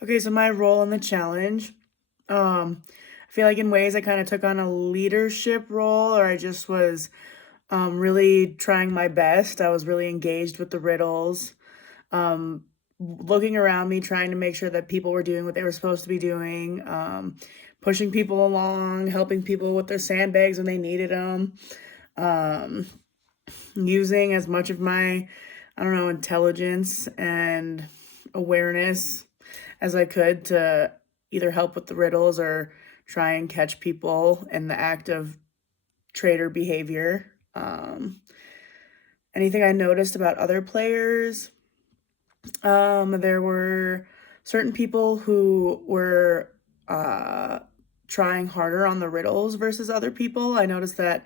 Okay, so my role in the challenge, I feel like in ways I kind of took on a leadership role, or I just was really trying my best. I was really engaged with the riddles, looking around me, trying to make sure that people were doing what they were supposed to be doing, pushing people along, helping people with their sandbags when they needed them, um, using as much of my, I don't know, intelligence and awareness as I could to either help with the riddles or try and catch people in the act of traitor behavior. Anything I noticed about other players, there were certain people who were trying harder on the riddles versus other people. I noticed that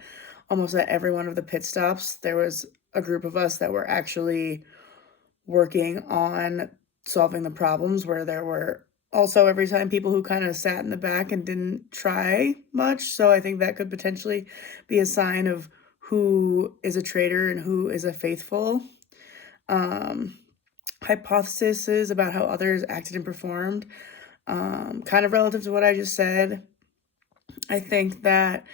almost at every one of the pit stops, there was a group of us that were actually working on solving the problems, where there were also every time people who kind of sat in the back and didn't try much. So I think that could potentially be a sign of who is a traitor and who is a faithful. Um, Hypotheses about how others acted and performed, kind of relative to what I just said. I think that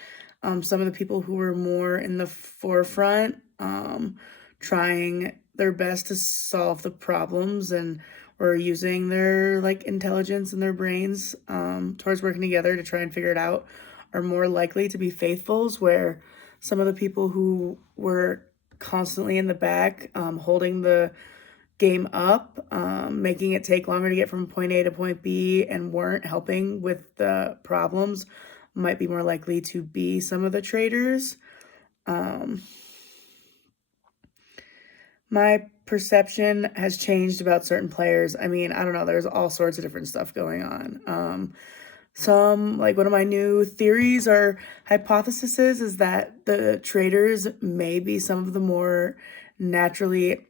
some of the people who were more in the forefront, trying their best to solve the problems and were using their like intelligence and their brains towards working together to try and figure it out, are more likely to be faithfuls, where some of the people who were constantly in the back, holding the game up, making it take longer to get from point A to point B and weren't helping with the problems, might be more likely to be some of the traders. Um, my perception has changed about certain players. I mean, I don't know, there's all sorts of different stuff going on. Some, like one of my new theories or hypotheses is that the traders may be some of the more naturally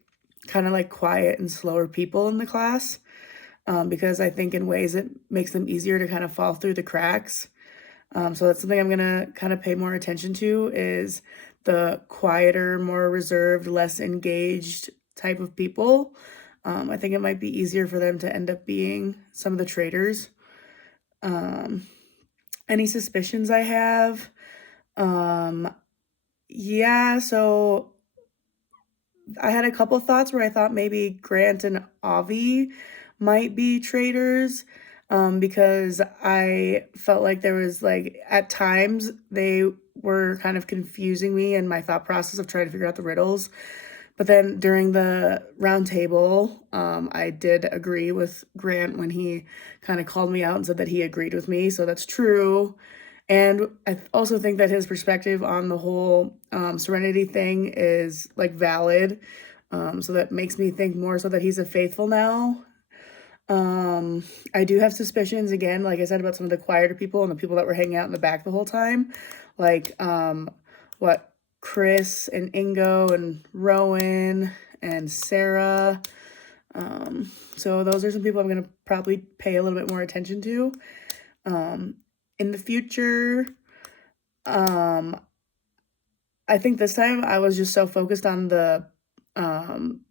kind of like quiet and slower people in the class, because I think in ways it makes them easier to kind of fall through the cracks. So that's something I'm gonna kind of pay more attention to, is the quieter, more reserved, less engaged type of people. I think it might be easier for them to end up being some of the traders. Um, any suspicions I have? Um, yeah, so I had a couple thoughts where I thought maybe Grant and Avi might be traders, because I felt like there was like at times they were kind of confusing me in my thought process of trying to figure out the riddles. But then during the round table, I did agree with Grant when he kind of called me out and said that he agreed with me. So that's true. And I also think that his perspective on the whole Serenity thing is like valid. So that makes me think more so that he's a faithful now. I do have suspicions again, like I said, about some of the quieter people and the people that were hanging out in the back the whole time. Like what Chris and Ingo and Rowan and Sarah. So those are some people I'm gonna probably pay a little bit more attention to. In the future, um, I think this time I was just so focused on the um,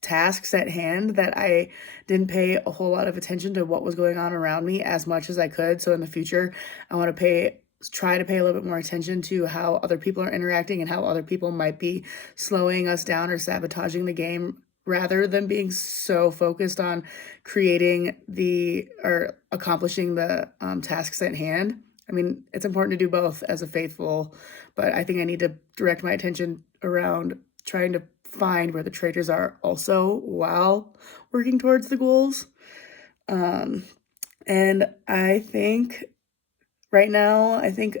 tasks at hand that I didn't pay a whole lot of attention to what was going on around me as much as I could. So in the future, I want to try to pay a little bit more attention to how other people are interacting and how other people might be slowing us down or sabotaging the game, rather than being so focused on creating the or accomplishing the tasks at hand. I mean, it's important to do both as a faithful, but I think I need to direct my attention around trying to find where the traders are also while working towards the goals. Um, and I think right now, I think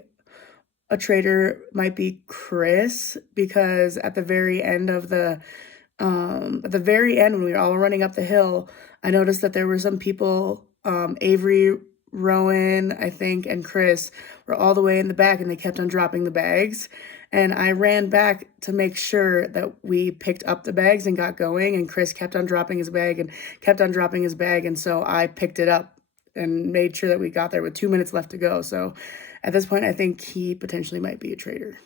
a trader might be Chris, because at the very end when we were all running up the hill, I noticed that there were some people, Avery, Rowan, I think, and Chris were all the way in the back and they kept on dropping the bags. And I ran back to make sure that we picked up the bags and got going. And Chris kept on dropping his bag and kept on dropping his bag. And so I picked it up and made sure that we got there with 2 minutes left to go. So at this point, I think he potentially might be a traitor.